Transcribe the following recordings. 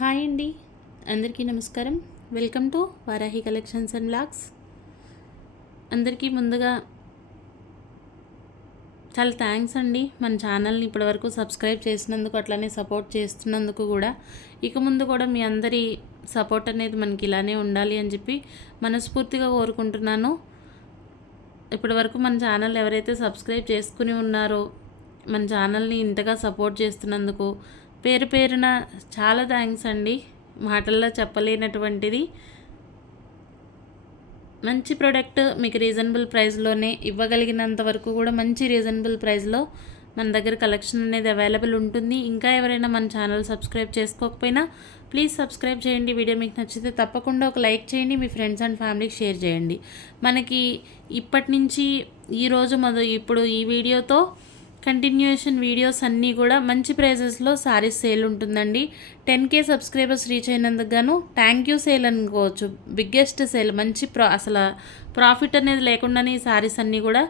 Hi అండి, అందరికీ నమస్కారం. Welcome to Varahi collections and blogs. అందరికీ ముందుగా చాలా థ్యాంక్స్ అండి. మన ఛానల్ని ఇప్పటివరకు సబ్స్క్రైబ్ చేసినందుకు, అట్లనే సపోర్ట్ చేస్తున్నందుకు కూడా. ఇక ముందు కూడా మీ అందరి సపోర్ట్ అనేది మనకి ఇలానే ఉండాలి అని చెప్పి మనస్ఫూర్తిగా కోరుకుంటున్నాను. ఇప్పటివరకు మన ఛానల్ ఎవరైతే సబ్స్క్రైబ్ చేసుకుని ఉన్నారో, మన ఛానల్ని ఇంతగా సపోర్ట్ చేస్తున్నందుకు పేరు పేరున చాలా థ్యాంక్స్ అండి. మాటల్లో చెప్పలేనటువంటిది. మంచి ప్రోడక్ట్ మీకు రీజనబుల్ ప్రైస్లోనే ఇవ్వగలిగినంత వరకు కూడా మంచి రీజనబుల్ ప్రైస్లో మన దగ్గర కలెక్షన్ అనేది అవైలబుల్ ఉంటుంది. ఇంకా ఎవరైనా మన ఛానల్ సబ్స్క్రైబ్ చేసుకోకపోయినా ప్లీజ్ సబ్స్క్రైబ్ చేయండి. వీడియో మీకు నచ్చితే తప్పకుండా ఒక లైక్ చేయండి, మీ ఫ్రెండ్స్ అండ్ ఫ్యామిలీకి షేర్ చేయండి. మనకి ఇప్పటి నుంచి ఈరోజు ఇప్పుడు ఈ వీడియోతో కంటిన్యూషన్ వీడియోస్ అన్నీ కూడా మంచి ప్రైజెస్లో సారీస్ సేల్ ఉంటుందండి. 10K సబ్స్క్రైబర్స్ రీచ్ అయినందుకు గాను థ్యాంక్ యూ సేల్ అనుకోవచ్చు. Biggest sale. మంచి అసలు ప్రాఫిట్ అనేది లేకుండానే ఈ సారీస్ అన్నీ కూడా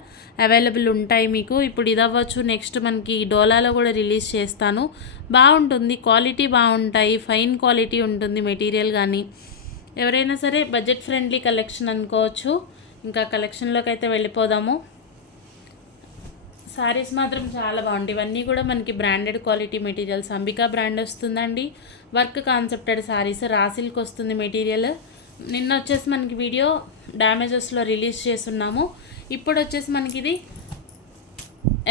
అవైలబుల్ ఉంటాయి మీకు. ఇప్పుడు ఇది అవ్వచ్చు, నెక్స్ట్ మనకి డోలాలో కూడా రిలీజ్ చేస్తాను. బాగుంటుంది, క్వాలిటీ బాగుంటాయి, ఫైన్ క్వాలిటీ ఉంటుంది మెటీరియల్ కానీ. ఎవరైనా సరే బడ్జెట్ ఫ్రెండ్లీ కలెక్షన్ అనుకోవచ్చు. ఇంకా కలెక్షన్లోకి అయితే వెళ్ళిపోదాము. సారీస్ మాత్రం చాలా బాగుంటాయి. ఇవన్నీ కూడా మనకి branded quality materials. Ambika brand వస్తుందండి. వర్క్ కాన్సెప్టెడ్ సారీస్. రాసిల్కి వస్తుంది మెటీరియల్. నిన్న వచ్చేసి మనకి వీడియో డ్యామేజెస్లో రిలీజ్ చేస్తున్నాము. ఇప్పుడు వచ్చేసి మనకి ఇది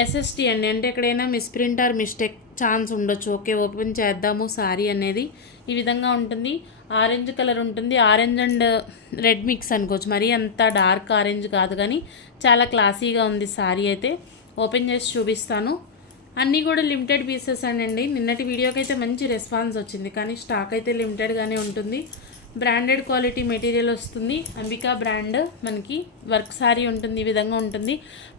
ఎస్ఎస్టీ అండి. అంటే ఎక్కడైనా మిస్ప్రింట్ ఆర్ మిస్టేక్ ఛాన్స్ ఉండొచ్చు. ఓకే, ఓపెన్ చేద్దాము. సారీ అనేది ఈ విధంగా ఉంటుంది. ఆరెంజ్ కలర్ ఉంటుంది. ఆరెంజ్ అండ్ రెడ్ మిక్స్ అనుకోవచ్చు. మరీ అంత డార్క్ ఆరెంజ్ కాదు, కానీ చాలా క్లాసీగా ఉంది సారీ అయితే. ఓపెన్ చేసి చూపిస్తాను. అన్నీ కూడా లిమిటెడ్ పీసెస్ అండి. నిన్నటి వీడియోకి అయితే మంచి రెస్పాన్స్ వచ్చింది, కానీ స్టాక్ అయితే లిమిటెడ్గానే ఉంటుంది. బ్రాండెడ్ క్వాలిటీ మెటీరియల్ వస్తుంది. అంబికా బ్రాండ్ మనకి వర్క్ సారీ ఉంటుంది. ఈ విధంగా ఉంటుంది.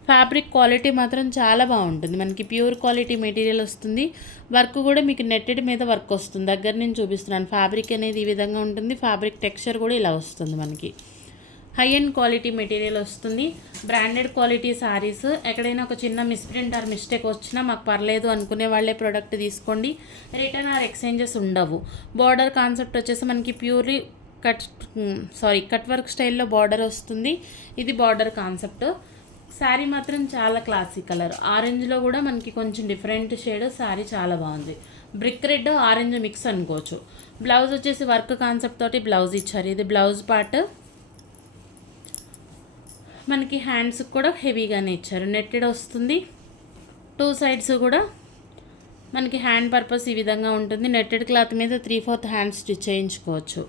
ఫ్యాబ్రిక్ క్వాలిటీ మాత్రం చాలా బాగుంటుంది. మనకి ప్యూర్ క్వాలిటీ మెటీరియల్ వస్తుంది. వర్క్ కూడా మీకు నెట్టెడ్ మీద వర్క్ వస్తుంది. దగ్గర నుంచి చూపిస్తున్నాను. ఫ్యాబ్రిక్ అనేది ఈ విధంగా ఉంటుంది. ఫ్యాబ్రిక్ టెక్స్చర్ కూడా ఇలా వస్తుంది. మనకి హై అండ్ క్వాలిటీ మెటీరియల్ వస్తుంది. Branded quality saris. ఎక్కడైనా ఒక చిన్న మిస్ప్రింట్ ఆర్ మిస్టేక్ వచ్చినా మాకు పర్లేదు అనుకునే వాళ్ళే ప్రోడక్ట్ తీసుకోండి. రిటర్న్ ఆర్ ఎక్స్చేంజెస్ ఉండవు. బార్డర్ కాన్సెప్ట్ వచ్చేసి మనకి ప్యూర్లీ కట్ వర్క్ స్టైల్లో బార్డర్ వస్తుంది. ఇది బార్డర్ కాన్సెప్ట్. శారీ మాత్రం చాలా క్లాసీ కలర్. ఆరెంజ్లో కూడా మనకి కొంచెం డిఫరెంట్ షేడ్. శారీ చాలా బాగుంది. బ్రిక్ రెడ్ ఆరెంజ్ మిక్స్ అనుకోవచ్చు. బ్లౌజ్ వచ్చేసి వర్క్ కాన్సెప్ట్ తోటి బ్లౌజ్ ఇచ్చారు. ఇది బ్లౌజ్ పార్ట్. మనకి హ్యాండ్స్ కూడా హెవీగానే ఇచ్చారు. నెట్టెడ్ వస్తుంది. 2 సైడ్స్ కూడా మనకి హ్యాండ్ పర్పస్ ఈ విధంగా ఉంటుంది. నెట్టెడ్ క్లాత్ మీద 3/4 హ్యాండ్ స్టిచ్ చేయించుకోవచ్చు.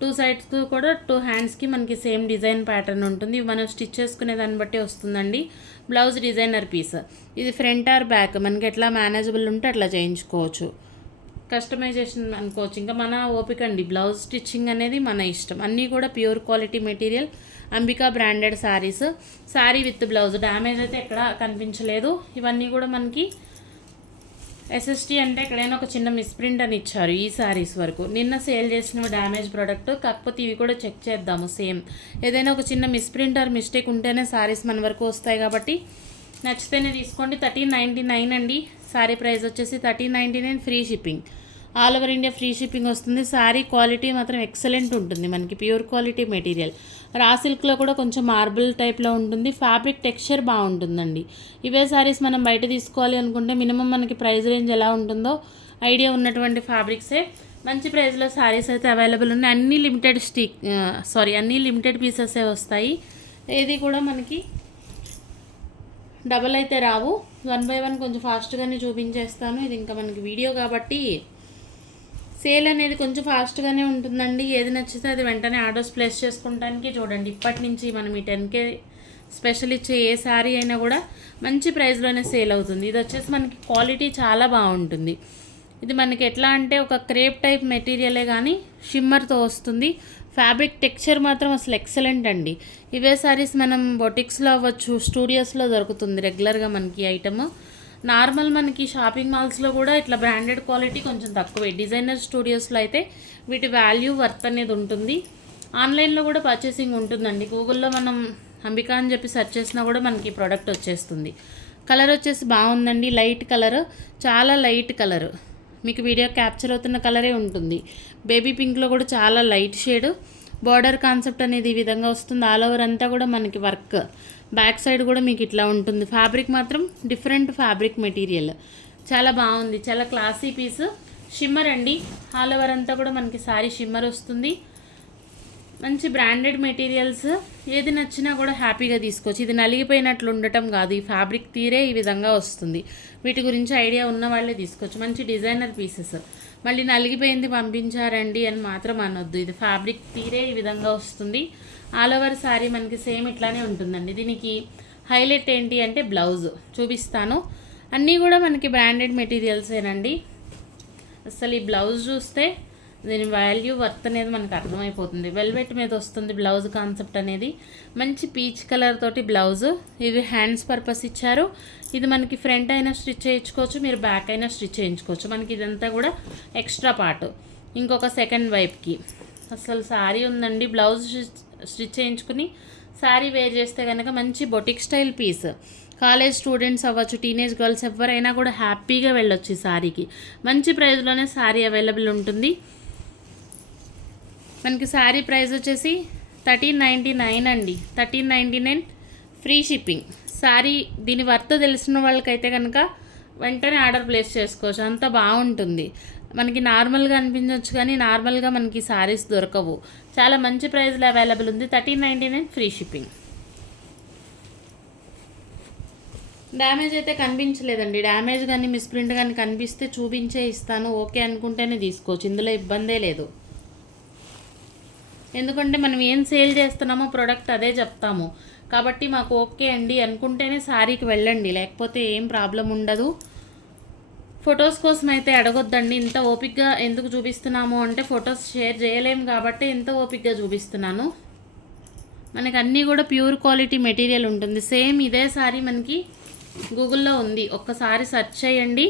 2 సైడ్స్ కూడా 2 హ్యాండ్స్కి మనకి సేమ్ డిజైన్ ప్యాటర్న్ ఉంటుంది. మనం స్టిచ్ చేసుకునే దాన్ని బట్టి వస్తుందండి. Blouse designer piece. ఇది ఫ్రంట్ ఆర్ బ్యాక్ మనకి ఎట్లా మేనేజబుల్ ఉంటే అట్లా చేయించుకోవచ్చు. కస్టమైజేషన్ అనుకోవచ్చు. ఇంకా మన ఓపిక అండి. బ్లౌజ్ స్టిచ్చింగ్ అనేది మన ఇష్టం. అన్నీ కూడా pure quality material. Ambika branded saris. Sari with blouse. Damage అయితే ఎక్కడ కనిపించలేదు. ఇవన్నీ కూడా మనకి ఎస్ఎస్టీ అంటే ఎక్కడైనా ఒక చిన్న మిస్ప్రింట్ అని ఇచ్చారు ఈ శారీస్ వరకు. నిన్న సేల్ చేసిన డ్యామేజ్ ప్రోడక్ట్. కాకపోతే ఇవి కూడా చెక్ చేద్దాము. సేమ్ ఏదైనా ఒక చిన్న మిస్ప్రింట్ ఆర్ మిస్టేక్ ఉంటేనే శారీస్ మన వరకు వస్తాయి కాబట్టి నచ్చితేనే తీసుకోండి. 1399 అండి. శారీ ప్రైస్ వచ్చేసి 1399. Free shipping. All over India free shipping వస్తుంది. శారీ క్వాలిటీ మాత్రం ఎక్సలెంట్ ఉంటుంది. మనకి ప్యూర్ క్వాలిటీ మెటీరియల్. రా సిల్క్లో కూడా కొంచెం మార్బుల్ టైప్లో ఉంటుంది. ఫ్యాబ్రిక్ టెక్స్చర్ బాగుంటుందండి. ఇవే శారీస్ మనం బయట తీసుకోవాలి అనుకుంటే మినిమం మనకి ప్రైస్ రేంజ్ ఎలా ఉంటుందో ఐడియా ఉన్నటువంటి ఫ్యాబ్రిక్సే. మంచి ప్రైస్లో శారీస్ అయితే అవైలబుల్ ఉన్నాయి. అన్నీ లిమిటెడ్ పీసెసే వస్తాయి. ఏది కూడా మనకి డబల్ అయితే రావు. 1 by 1 కొంచెం ఫాస్ట్గానే చూపించేస్తాను. ఇది ఇంకా మనకి వీడియో కాబట్టి సేల్ అనేది కొంచెం ఫాస్ట్గానే ఉంటుందండి. ఏది నచ్చితే అది వెంటనే ఆర్డర్స్ ప్లేస్ చేసుకుంటానికి చూడండి. ఇప్పటి నుంచి మనం ఈ 10K స్పెషల్ ఇచ్చే ఏ శారీ అయినా కూడా మంచి ప్రైస్లోనే సేల్ అవుతుంది. ఇది వచ్చేసి మనకి క్వాలిటీ చాలా బాగుంటుంది. ఇది మనకి ఎట్లా అంటే ఒక క్రేప్ టైప్ మెటీరియలే కానీ షిమ్మర్తో వస్తుంది. ఫ్యాబ్రిక్ టెక్స్చర్ మాత్రం అసలు ఎక్సలెంట్ అండి. ఇవే శారీస్ మనం బొటిక్స్లో అవ్వచ్చు, స్టూడియోస్లో దొరుకుతుంది రెగ్యులర్గా మనకి ఐటమ్. నార్మల్ మనకి షాపింగ్ మాల్స్లో కూడా ఇట్లా బ్రాండెడ్ క్వాలిటీ కొంచెం తక్కువే. డిజైనర్ స్టూడియోస్లో అయితే వీటి వాల్యూ వర్త్ అనేది ఉంటుంది. ఆన్లైన్లో కూడా పర్చేసింగ్ ఉంటుందండి. గూగుల్లో మనం అంబికా అని చెప్పి సెర్చ్ చేసినా కూడా మనకి ప్రోడక్ట్ వచ్చేస్తుంది. కలర్ వచ్చేసి బాగుందండి. లైట్ కలర్, చాలా లైట్ కలర్. మీకు వీడియో క్యాప్చర్ అవుతున్న కలరే ఉంటుంది. బేబీ పింక్లో కూడా చాలా లైట్ షేడ్. బార్డర్ కాన్సెప్ట్ అనేది ఈ విధంగా వస్తుంది. ఆల్ ఓవర్ అంతా కూడా మనకి వర్క్. బ్యాక్ సైడ్ కూడా మీకు ఇట్లా ఉంటుంది. ఫ్యాబ్రిక్ మాత్రం డిఫరెంట్ ఫ్యాబ్రిక్ మెటీరియల్, చాలా బాగుంది. చాలా క్లాసీ పీస్. షిమ్మర్ అండి. ఆల్ ఓవర్ అంతా కూడా మనకి సారీ షిమ్మర్ వస్తుంది. మంచి బ్రాండెడ్ మెటీరియల్స్. ఏది నచ్చినా కూడా హ్యాపీగా తీసుకోవచ్చు. ఇది నలిగిపోయినట్లు ఉండటం కాదు, ఈ ఫ్యాబ్రిక్ తీరే ఈ విధంగా వస్తుంది. వీటి గురించి ఐడియా ఉన్న వాళ్ళే తీసుకోవచ్చు. మంచి డిజైనర్ పీసెస్. మళ్ళీ నలిగిపోయింది పంపించారండి అని మాత్రం అనొద్దు. ఇది ఫ్యాబ్రిక్ తీరే ఈ విధంగా వస్తుంది. ఆల్ ఓవర్ శారీ మనకి సేమ్ ఇట్లానే ఉంటుందండి. దీనికి హైలైట్ ఏంటి అంటే బ్లౌజ్ చూపిస్తాను. అన్నీ కూడా మనకి బ్రాండెడ్ మెటీరియల్సేనండి. అసలు ఈ బ్లౌజ్ చూస్తే దీని వాల్యూ వర్త్ అనేది మనకు అర్థమైపోతుంది. వెల్వెట్ మీద వస్తుంది బ్లౌజ్ కాన్సెప్ట్ అనేది. మంచి పీచ్ కలర్ తోటి బ్లౌజు. ఇది హ్యాండ్స్ పర్పస్ ఇచ్చారు. ఇది మనకి ఫ్రంట్ అయినా స్టిచ్ చేయించుకోవచ్చు, మీరు బ్యాక్ అయినా స్టిచ్ చేయించుకోవచ్చు. మనకి ఇదంతా కూడా ఎక్స్ట్రా పార్ట్. ఇంకొక సెకండ్ వైపుకి అసలు శారీ ఉందండి. బ్లౌజ్ స్టిచ్ చేయించుకుని శారీ వేర్ చేస్తే కనుక మంచి boutique style piece. College students అవ్వచ్చు, టీనేజ్ గర్ల్స్ ఎవరైనా కూడా హ్యాపీగా వెళ్ళొచ్చు ఈ శారీకి. మంచి ప్రైస్లోనే శారీ అవైలబుల్ ఉంటుంది. మనకి శారీ ప్రైస్ వచ్చేసి 1399 అండి. 1399 ఫ్రీ షిప్పింగ్. శారీ దీని వర్త్ తెలిసిన వాళ్ళకైతే కనుక వెంటనే ఆర్డర్ ప్లేస్ చేసుకోవచ్చు. అంత బాగుంటుంది. మనకి నార్మల్గా అనిపించవచ్చు కానీ నార్మల్గా మనకి శారీస్ దొరకవు. చాలా మంచి ప్రైస్లో అవైలబుల్ ఉంది. 1399 ఫ్రీ షిప్పింగ్. డ్యామేజ్ అయితే కనిపించలేదండి. డ్యామేజ్ కానీ మిస్ప్రింట్ కానీ కనిపిస్తే చూపించే ఇస్తాను. ఓకే అనుకుంటేనే తీసుకోవచ్చు. ఇందులో ఇబ్బందే లేదు. ఎందుకంటే మనం ఏం సేల్ చేస్తున్నామో ప్రోడక్ట్ అదే చెప్తాము. కాబట్టి మాకు ఓకే అండి అనుకుంటేనే శారీకి వెళ్ళండి, లేకపోతే ఏం ప్రాబ్లం ఉండదు. ఫొటోస్ కోసం అయితే అడగొద్దండి. ఇంత ఓపిక్గా ఎందుకు చూపిస్తున్నాము అంటే ఫొటోస్ షేర్ చేయలేము కాబట్టి ఇంత ఓపిక్గా చూపిస్తున్నాను. మనకి అన్నీ కూడా ప్యూర్ క్వాలిటీ మెటీరియల్ ఉంటుంది. సేమ్ ఇదే శారీ మనకి గూగుల్లో ఉంది, ఒక్కసారి సెర్చ్ చేయండి.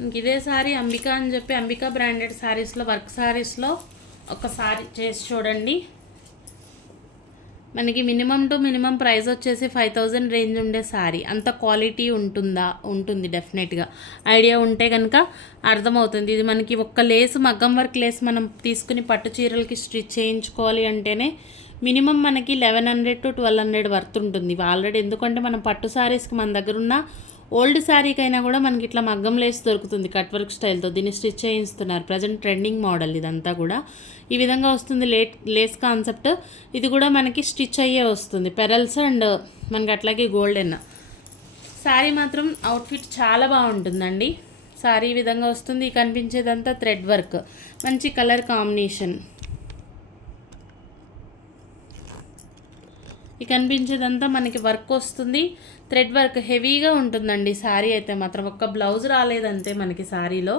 మనకి ఇదే శారీ అంబికా అని చెప్పి అంబికా బ్రాండెడ్ శారీస్లో వర్క్ శారీస్లో ఒకసారి చేసి చూడండి. మనకి మినిమం టు మినిమం ప్రైస్ వచ్చేసి 5000 రేంజ్ ఉండే శారీ. అంత క్వాలిటీ ఉంటుంది డెఫినెట్గా. ఐడియా ఉంటే కనుక అర్థమవుతుంది. ఇది మనకి ఒక్క లేస్, మగ్గం వర్క్ లేస్ మనం తీసుకుని పట్టు చీరలకి స్టిచ్ చేయించుకోవాలి అంటేనే మినిమం మనకి 1100 to 1200 వర్త్ ఉంటుంది ఆల్రెడీ. ఎందుకంటే మనం పట్టు శారీస్కి మన దగ్గర ఉన్న ఓల్డ్ శారీకైనా కూడా మనకి ఇట్లా మగ్గం లేస్ దొరుకుతుంది కట్ వర్క్ స్టైల్తో. దీన్ని స్టిచ్ చేయిస్తున్నారు. ప్రజెంట్ ట్రెండింగ్ మోడల్ ఇదంతా కూడా. ఈ విధంగా వస్తుంది లేస్ కాన్సెప్ట్. ఇది కూడా మనకి స్టిచ్ అయ్యే వస్తుంది. పెరల్స్ అండ్ మనకి అట్లాగే గోల్డెన్. శారీ మాత్రం అవుట్ఫిట్ చాలా బాగుంటుందండి. శారీ ఈ విధంగా వస్తుంది. కనిపించేదంతా థ్రెడ్ వర్క్, మంచి కలర్ కాంబినేషన్. ఈ కనిపించేదంతా మనకి వర్క్ వస్తుంది. థ్రెడ్ వర్క్ హెవీగా ఉంటుందండి. శారీ అయితే మాత్రం ఒక్క బ్లౌజ్ రాలేదంతే మనకి శారీలో.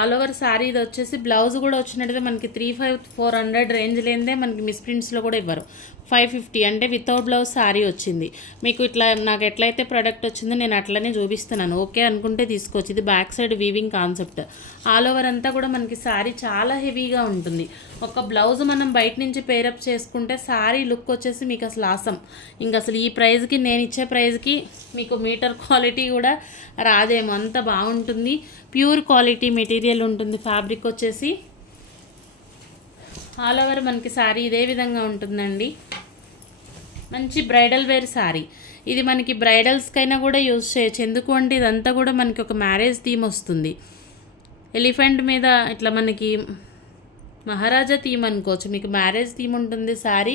ఆల్ ఓవర్ శారీ ఇది వచ్చేసి బ్లౌజ్ కూడా వచ్చినట్టయితే మనకి 3500-400 రేంజ్ లేనిదే మనకి మిస్ప్రింట్స్లో కూడా ఇవ్వరు. 550 అంటే వితౌట్ బ్లౌజ్ శారీ వచ్చింది. మీకు ఇట్లా నాకు ఎట్లయితే ప్రోడక్ట్ వచ్చిందో నేను అట్లనే చూపిస్తున్నాను. ఓకే అనుకుంటే తీసుకోవచ్చు. ఇది back side weaving concept. All over అంతా కూడా మనకి శారీ చాలా హెవీగా ఉంటుంది. ఒక బ్లౌజ్ మనం బయట నుంచి పేరప్ చేసుకుంటే శారీ లుక్ వచ్చేసి మీకు అసలు ఆసం. ఇంక అసలు ఈ ప్రైస్కి, నేను ఇచ్చే ప్రైస్కి మీకు మీటర్ క్వాలిటీ కూడా రాదేమో, అంత బాగుంటుంది. ప్యూర్ క్వాలిటీ మెటీరియల్ ఉంటుంది. ఫ్యాబ్రిక్ వచ్చేసి ఆల్ ఓవర్ మనకి శారీ ఇదే విధంగా ఉంటుందండి. మంచి బ్రైడల్ వేర్ శారీ. ఇది మనకి బ్రైడల్స్కైనా కూడా యూజ్ చేయొచ్చు. ఎందుకు అంటే ఇదంతా కూడా మనకి ఒక మ్యారేజ్ థీమ్ వస్తుంది. ఎలిఫెంట్ మీద ఇట్లా మనకి మహారాజా థీమ్ అనుకోవచ్చు. మీకు మ్యారేజ్ థీమ్ ఉంటుంది. శారీ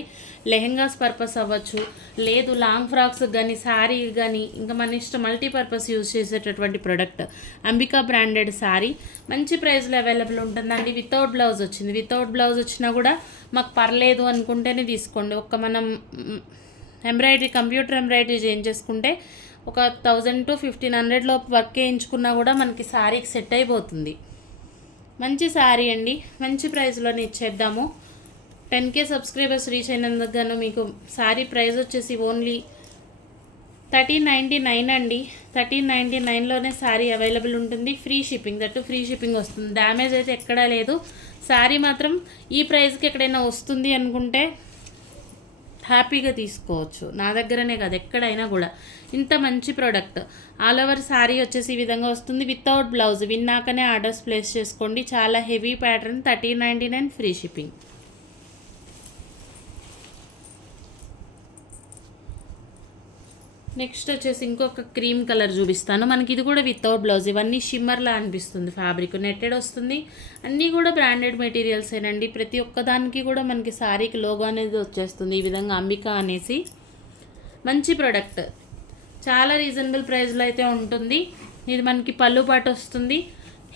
లెహెంగాస్ పర్పస్ అవ్వచ్చు, లేదు లాంగ్ ఫ్రాక్స్ కానీ శారీ కానీ ఇంకా మన ఇష్టం మల్టీపర్పస్ యూజ్ చేసేటటువంటి ప్రోడక్ట్. అంబికా బ్రాండెడ్ శారీ మంచి ప్రైస్లో అవైలబుల్ ఉంటుందండి. వితౌట్ బ్లౌజ్ వచ్చింది. వితౌట్ బ్లౌజ్ వచ్చినా కూడా మాకు పర్లేదు అనుకుంటేనే తీసుకోండి. ఒక్క మనం ఎంబ్రాయిడరీ, కంప్యూటర్ ఎంబ్రాయిడరీ చేయించేసుకుంటే ఒక 1000 to 1500 లోపు వర్క్ చేయించుకున్నా కూడా మనకి శారీకి సెట్ అయిపోతుంది. మంచి శారీ అండి. మంచి ప్రైస్లోనే ఇచ్చేద్దాము. 10K సబ్స్క్రైబర్స్ రీచ్ అయినందుకు గాను మీకు శారీ ప్రైస్ వచ్చేసి ఓన్లీ 1399 అండి. 1399లోనే శారీ అవైలబుల్ ఉంటుంది. Free shipping, that free shipping వస్తుంది. డ్యామేజ్ అయితే ఎక్కడా లేదు. శారీ మాత్రం ఈ ప్రైస్కి ఎక్కడైనా వస్తుంది అనుకుంటే హ్యాపీగా తీసుకోవచ్చు. నా దగ్గరనే కాదు, ఎక్కడైనా కూడా. ఇంత మంచి ప్రోడక్ట్. ఆల్ ఓవర్ శారీ వచ్చేసి ఈ విధంగా వస్తుంది వితౌట్ బ్లౌజ్. విన్నాకనే ఆర్డర్స్ ప్లేస్ చేసుకోండి. చాలా heavy pattern, 1399 free shipping. Next వచ్చేసి ఇంకొక క్రీమ్ కలర్ చూపిస్తాను. మనకి ఇది కూడా వితౌట్ బ్లౌజ్. ఇవన్నీ షిమ్మర్లా అనిపిస్తుంది. ఫ్యాబ్రిక్ నెట్టెడ్ వస్తుంది. అన్నీ కూడా బ్రాండెడ్ మెటీరియల్స్ ఏనండి. ప్రతి ఒక్కదానికి కూడా మనకి శారీకి లోగో అనేది వచ్చేస్తుంది ఈ విధంగా అంబికా అనేసి. మంచి ప్రోడక్ట్, చాలా రీజనబుల్ ప్రైస్లో అయితే ఉంటుంది. ఇది మనకి పళ్ళు పాటు వస్తుంది,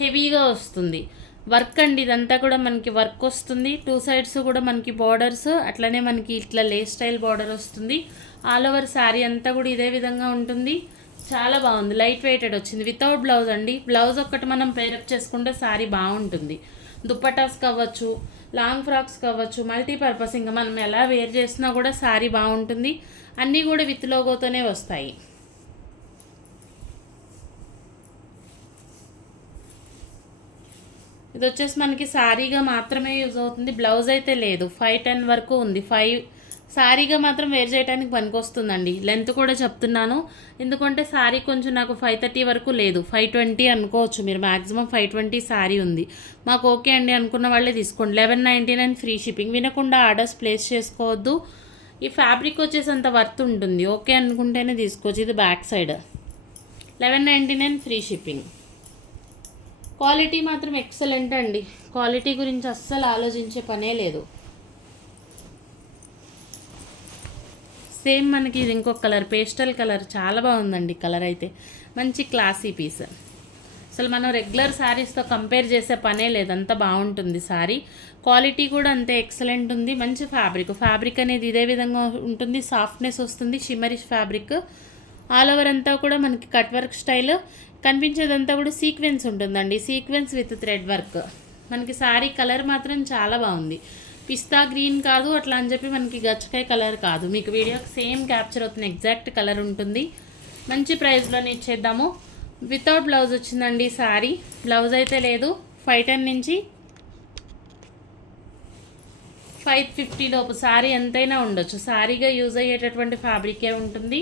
హెవీగా వస్తుంది. వర్క్ అండి, ఇదంతా కూడా మనకి వర్క్ వస్తుంది. 2 సైడ్స్ కూడా మనకి బార్డర్స్, అట్లనే మనకి ఇట్లా లే స్టైల్ బార్డర్ వస్తుంది. ఆల్ ఓవర్ శారీ అంతా కూడా ఇదే విధంగా ఉంటుంది. చాలా బాగుంది. లైట్ వెయిటెడ్ వచ్చింది. వితౌట్ బ్లౌజ్ అండి. బ్లౌజ్ ఒక్కటి మనం పేరప్ చేసుకుంటే శారీ బాగుంటుంది. దుప్పటాస్ కావచ్చు, లాంగ్ ఫ్రాక్స్ కావచ్చు, మల్టీపర్పస్ ఇంకా మనం ఎలా వేర్ చేసినా కూడా శారీ బాగుంటుంది. అన్నీ కూడా విత్ లోగోతోనే వస్తాయి. ఇది వచ్చేసి మనకి శారీగా మాత్రమే యూజ్ అవుతుంది. బ్లౌజ్ అయితే లేదు. 510 వరకు ఉంది. 5 శారీగా మాత్రం వేర్ చేయడానికి పనికొస్తుందండి. లెంత్ కూడా చెప్తున్నాను ఎందుకంటే శారీ కొంచెం నాకు 530 వరకు లేదు, 520 అనుకోవచ్చు మీరు. మ్యాక్సిమం 520 శారీ ఉంది. మాకు ఓకే అండి అనుకున్న వాళ్ళే తీసుకోండి. 1199 ఫ్రీ షిప్పింగ్. వినకుండా ఆర్డర్స్ ప్లేస్ చేసుకోవద్దు. ఈ ఫ్యాబ్రిక్ వచ్చేసి అంత వర్త్ ఉంటుంది. ఓకే అనుకుంటేనే తీసుకోవచ్చు. ఇది back side. 1199 free shipping. Quality మాత్రం ఎక్సలెంట్ అండి. క్వాలిటీ గురించి అస్సలు ఆలోచించే పనే లేదు. సేమ్ మనకి ఇది ఇంకొక కలర్, పేస్టల్ కలర్, చాలా బాగుందండి. కలర్ అయితే మంచి క్లాసీ పీస్. అసలు మనం రెగ్యులర్ శారీస్తో కంపేర్ చేసే పనే లేదు, అంత బాగుంటుంది శారీ. క్వాలిటీ కూడా అంతే ఎక్సలెంట్ ఉంది. మంచి ఫ్యాబ్రిక్ అనేది ఇదే విధంగా ఉంటుంది. సాఫ్ట్నెస్ వస్తుంది, షిమ్మరిష్ ఫ్యాబ్రిక్. ఆల్ ఓవర్ అంతా కూడా మనకి కట్ వర్క్ స్టైల్ కనిపించేదంతా కూడా సీక్వెన్స్ ఉంటుందండి. Sequence with thread work. మనకి శారీ కలర్ మాత్రం చాలా బాగుంది. పిస్తా గ్రీన్ కాదు అట్లా అని చెప్పి మనకి గచ్చకాయ కలర్ కాదు. మీకు వీడియోకి సేమ్ క్యాప్చర్ అవుతున్న ఎగ్జాక్ట్ కలర్ ఉంటుంది. మంచి ప్రైస్లోనే ఇచ్చేద్దాము. వితౌట్ బ్లౌజ్ వచ్చిందండి శారీ. బ్లౌజ్ అయితే లేదు. 510 నుంచి 550 లోపు శారీ ఎంతైనా ఉండొచ్చు. శారీగా యూజ్ అయ్యేటటువంటి ఫ్యాబ్రికే ఉంటుంది.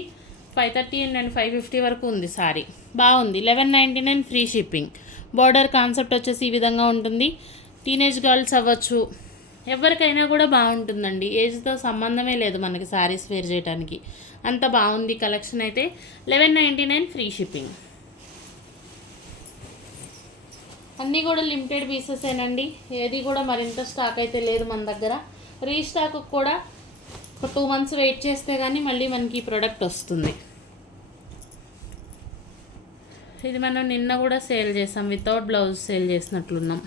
530 అండ్ 550 వరకు ఉంది శారీ. బాగుంది. 1199 ఫ్రీ షిప్పింగ్. బార్డర్ కాన్సెప్ట్ వచ్చేసి ఈ విధంగా ఉంటుంది. టీనేజ్ గర్ల్స్ అవ్వచ్చు, ఎవరికైనా కూడా బాగుంటుందండి. ఏజ్తో సంబంధమే లేదు మనకి శారీస్ వేర్ చేయడానికి. అంత బాగుంది కలెక్షన్ అయితే. 1199 ఫ్రీ షిప్పింగ్. అన్నీ కూడా లిమిటెడ్ పీసెసేనండి. ఏది కూడా మరింత స్టాక్ అయితే లేదు మన దగ్గర. రీస్టాక్ కూడా ఒక 2 మంత్స్ వెయిట్ చేస్తే కానీ మళ్ళీ మనకి ఈ ప్రోడక్ట్ వస్తుంది. ఇది మనం నిన్న కూడా సేల్ చేసాం, వితౌట్ బ్లౌజ్ సేల్ చేసినట్లున్నాం.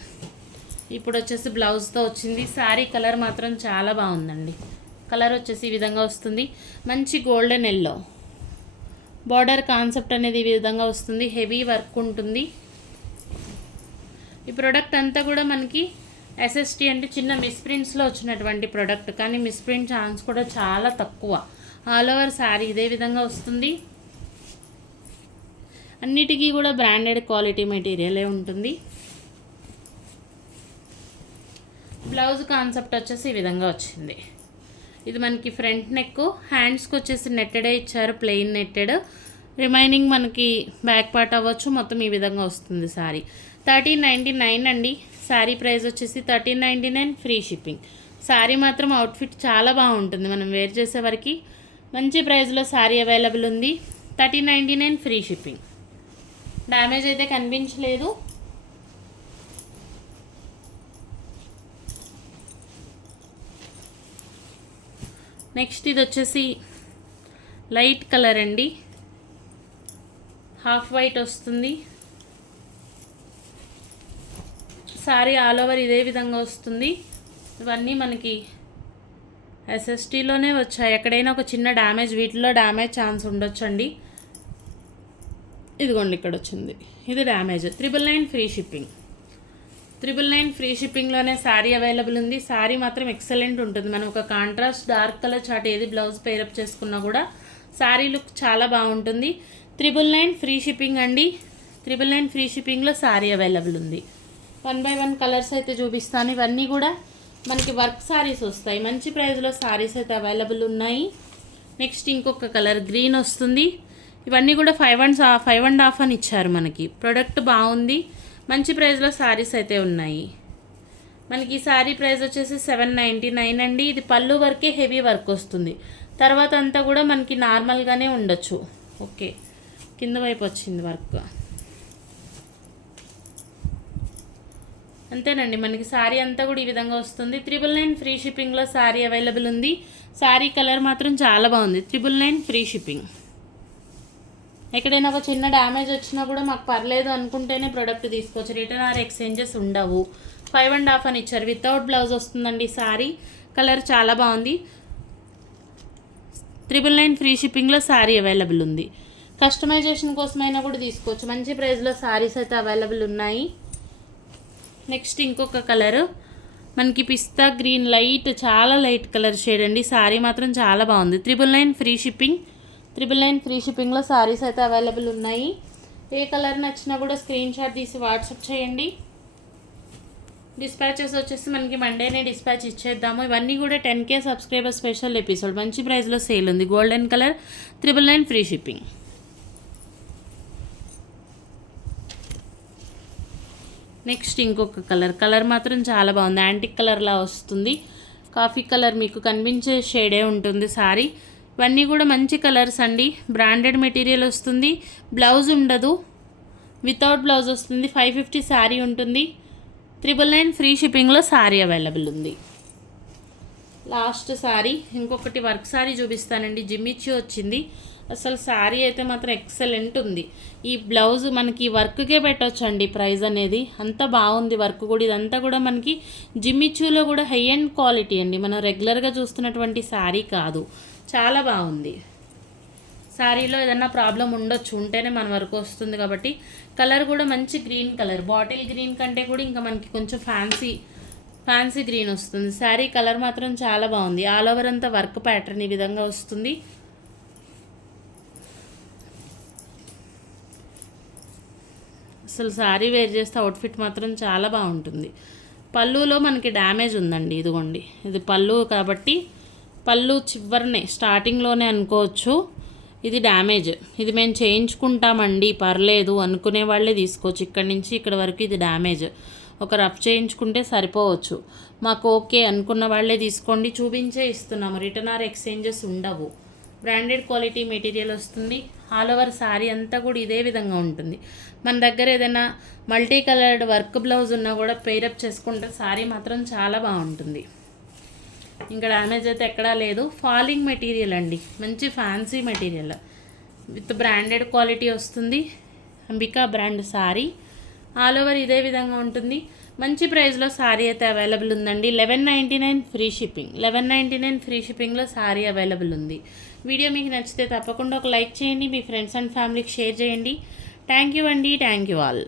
ఇప్పుడు వచ్చేసి బ్లౌజ్తో వచ్చింది. శారీ కలర్ మాత్రం చాలా బాగుందండి. కలర్ వచ్చేసి ఈ విధంగా వస్తుంది. మంచి గోల్డెన్ ఎల్లో. బార్డర్ కాన్సెప్ట్ అనేది ఈ విధంగా వస్తుంది. హెవీ వర్క్ ఉంటుంది. ఈ ప్రోడక్ట్ అంతా కూడా మనకి ఎస్ఎస్టీ అంటే చిన్న మిస్ప్రింట్స్లో వచ్చినటువంటి ప్రోడక్ట్, కానీ మిస్ప్రింట్ ఛాన్స్ కూడా చాలా తక్కువ. ఆల్ ఓవర్ శారీ ఇదే విధంగా వస్తుంది. అన్నిటికీ కూడా బ్రాండెడ్ క్వాలిటీ మెటీరియలే ఉంటుంది. బ్లౌజ్ కాన్సెప్ట్ వచ్చేసి ఈ విధంగా వచ్చింది. ఇది మనకి ఫ్రంట్ నెక్, హ్యాండ్స్కి వచ్చేసి నెట్టెడే ఇచ్చారు, ప్లెయిన్ నెట్టెడ్. రిమైనింగ్ మనకి బ్యాక్ పార్ట్ అవ్వచ్చు. మొత్తం ఈ విధంగా వస్తుంది శారీ. 1399 అండి. శారీ ప్రైస్ వచ్చేసి 1399 ఫ్రీ షిప్పింగ్. శారీ మాత్రం అవుట్ఫిట్ చాలా బాగుంటుంది. మనం వేర్ చేసే వరకు మంచి ప్రైస్లో శారీ అవైలబుల్ ఉంది. 1399 ఫ్రీ షిప్పింగ్. డ్యామేజ్ అయితే కనిపించలేదు. నెక్స్ట్ ఇది వచ్చేసి లైట్ కలర్ అండి. హాఫ్ వైట్ వస్తుంది. శారీ ఆల్ ఓవర్ ఇదే విధంగా వస్తుంది. ఇవన్నీ మనకి ఎస్ఎస్టీలోనే వచ్చాయి. ఎక్కడైనా ఒక చిన్న డ్యామేజ్, వీటిలో డ్యామేజ్ ఛాన్స్ ఉండొచ్చండి. ఇదిగోండి ఇక్కడ వచ్చింది, ఇది డ్యామేజ్. 999 free shipping. 999 ఫ్రీ షిప్పింగ్లోనే శారీ అవైలబుల్ ఉంది. శారీ మాత్రం ఎక్సలెంట్ ఉంటుంది. మనం ఒక కాంట్రాస్ట్ డార్క్ కలర్ చాట్ ఏది బ్లౌజ్ పేరప్ చేసుకున్నా కూడా శారీ లుక్ చాలా బాగుంటుంది. 999 ఫ్రీ షిప్పింగ్ అండి. 999 ఫ్రీ షిప్పింగ్లో శారీ అవైలబుల్ ఉంది. 1 by 1 కలర్స్ అయితే చూపిస్తాను. ఇవన్నీ కూడా మనకి వర్క్ శారీస్ వస్తాయి. మంచి ప్రైస్లో శారీస్ అయితే అవైలబుల్ ఉన్నాయి. నెక్స్ట్ ఇంకొక కలర్ గ్రీన్ వస్తుంది. ఇవన్నీ కూడా 5.5 అని ఇచ్చారు మనకి. ప్రోడక్ట్ బాగుంది, మంచి ప్రైస్లో శారీస్ అయితే ఉన్నాయి. మనకి ఈ శారీ ప్రైస్ వచ్చేసి 799 అండి. ఇది పళ్ళు వరకే హెవీ వర్క్ వస్తుంది, తర్వాత అంతా కూడా మనకి నార్మల్గానే ఉండొచ్చు. ఓకే, కింద వైపు వచ్చింది వర్క్ అంతేనండి. మనకి శారీ అంతా కూడా ఈ విధంగా వస్తుంది. 999 ఫ్రీ షిప్పింగ్లో శారీ అవైలబుల్ ఉంది. శారీ కలర్ మాత్రం చాలా బాగుంది. 999 ఫ్రీ షిప్పింగ్. ఎక్కడైనా ఒక చిన్న డ్యామేజ్ వచ్చినా కూడా మాకు పర్లేదు అనుకుంటేనే ప్రోడక్ట్ తీసుకోవచ్చు. రిటర్న్ ఆర్ ఎక్స్చేంజెస్ ఉండవు. 5.5 అని ఇచ్చారు. వితౌట్ బ్లౌజ్ వస్తుందండి శారీ. కలర్ చాలా బాగుంది. 999 ఫ్రీ షిప్పింగ్లో శారీ అవైలబుల్ ఉంది. కస్టమైజేషన్ కోసమైనా కూడా తీసుకోవచ్చు. మంచి ప్రైస్లో శారీస్ అయితే అవైలబుల్ ఉన్నాయి. నెక్స్ట్ ఇంకొక కలర్ మనకి పిస్తా గ్రీన్, చాలా లైట్ కలర్ షేడ్ అండి. శారీ మాత్రం చాలా బాగుంది. 999 ఫ్రీ షిప్పింగ్. 999 ఫ్రీ షిప్పింగ్లో శారీస్ అయితే అవైలబుల్ ఉన్నాయి. ఏ కలర్ నచ్చినా కూడా స్క్రీన్ షాట్ తీసి వాట్సాప్ చేయండి. డిస్పాచెస్ వచ్చేసి మనకి మండేనే డిస్పాచ్ ఇచ్చేద్దాము. ఇవన్నీ కూడా 10K సబ్స్క్రైబర్ స్పెషల్ ఎపిసోడ్. మంచి ప్రైస్లో సేల్ ఉంది. Golden colour, 999 free shipping. Next ఇంకొక కలర్ మాత్రం చాలా బాగుంది. యాంటిక్ కలర్లా వస్తుంది. కాఫీ కలర్ మీకు కనిపించే షేడే ఉంటుంది శారీ. ఇవన్నీ కూడా మంచి కలర్స్ అండి. బ్రాండెడ్ మెటీరియల్ వస్తుంది. బ్లౌజ్ ఉండదు, వితౌట్ బ్లౌజ్ వస్తుంది. 550 శారీ ఉంటుంది. 999 ఫ్రీ షిప్పింగ్లో శారీ అవైలబుల్ ఉంది. లాస్ట్ శారీ ఇంకొకటి వర్క్ శారీ చూపిస్తానండి. జిమ్మిచ్చి వచ్చింది. అసలు శారీ అయితే మాత్రం ఎక్సలెంట్ ఉంది. ఈ బ్లౌజ్ మనకి వర్క్కే పెట్టవచ్చు అండి. ప్రైస్ అనేది అంత బాగుంది. వర్క్ కూడా ఇదంతా కూడా మనకి జిమ్మిచ్చులో కూడా హై అండ్ క్వాలిటీ అండి. మనం రెగ్యులర్గా చూస్తున్నటువంటి శారీ కాదు. చాలా బాగుంది. శారీలో ఏదన్నా ప్రాబ్లం ఉండొచ్చు, ఉంటేనే మన వరకు వస్తుంది కాబట్టి. కలర్ కూడా మంచి గ్రీన్ కలర్, బాటిల్ గ్రీన్ కంటే కూడా ఇంకా మనకి కొంచెం ఫ్యాన్సీ గ్రీన్ వస్తుంది. శారీ కలర్ మాత్రం చాలా బాగుంది. ఆల్ ఓవర్ అంతా వర్క్ ప్యాటర్న్ ఈ విధంగా వస్తుంది. అసలు శారీ వేర్ చేస్తే అవుట్ఫిట్ మాత్రం చాలా బాగుంటుంది. పళ్ళులో మనకి డ్యామేజ్ ఉందండి. ఇదిగోండి, ఇది పళ్ళు కాబట్టి పళ్ళు చివరినే స్టార్టింగ్లోనే అనుకోవచ్చు. ఇది డ్యామేజ్. ఇది మేము చేయించుకుంటామండి, పర్లేదు అనుకునే వాళ్ళే తీసుకోవచ్చు. ఇక్కడి నుంచి ఇక్కడ వరకు ఇది డ్యామేజ్. ఒక రఫ్ చేయించుకుంటే సరిపోవచ్చు. మాకు ఓకే అనుకున్న వాళ్ళే తీసుకోండి. చూపించే ఇస్తున్నాము. రిటర్న్ ఆర్ ఎక్స్చేంజెస్ ఉండవు. బ్రాండెడ్ క్వాలిటీ మెటీరియల్ వస్తుంది. ఆల్ ఓవర్ శారీ అంతా కూడా ఇదే విధంగా ఉంటుంది. మన దగ్గర ఏదైనా మల్టీ కలర్డ్ వర్క్ బ్లౌజ్ ఉన్నా కూడా పెయిరప్ చేసుకుంటే శారీ మాత్రం చాలా బాగుంటుంది. ఇంకా డ్యామేజ్ అయితే ఎక్కడా లేదు. ఫాలింగ్ మెటీరియల్ అండి, మంచి fancy material with branded quality వస్తుంది. Ambika brand sari. All over ఇదే విధంగా ఉంటుంది. మంచి ప్రైస్లో శారీ అయితే అవైలబుల్ ఉందండి. 1199 ఫ్రీ షిప్పింగ్. 1199 ఫ్రీ షిప్పింగ్లో శారీ అవైలబుల్ ఉంది. వీడియో మీకు నచ్చితే తప్పకుండా ఒక లైక్ చేయండి. మీ ఫ్రెండ్స్ అండ్ ఫ్యామిలీకి షేర్ చేయండి. థ్యాంక్ యూ అండి. Thank you all.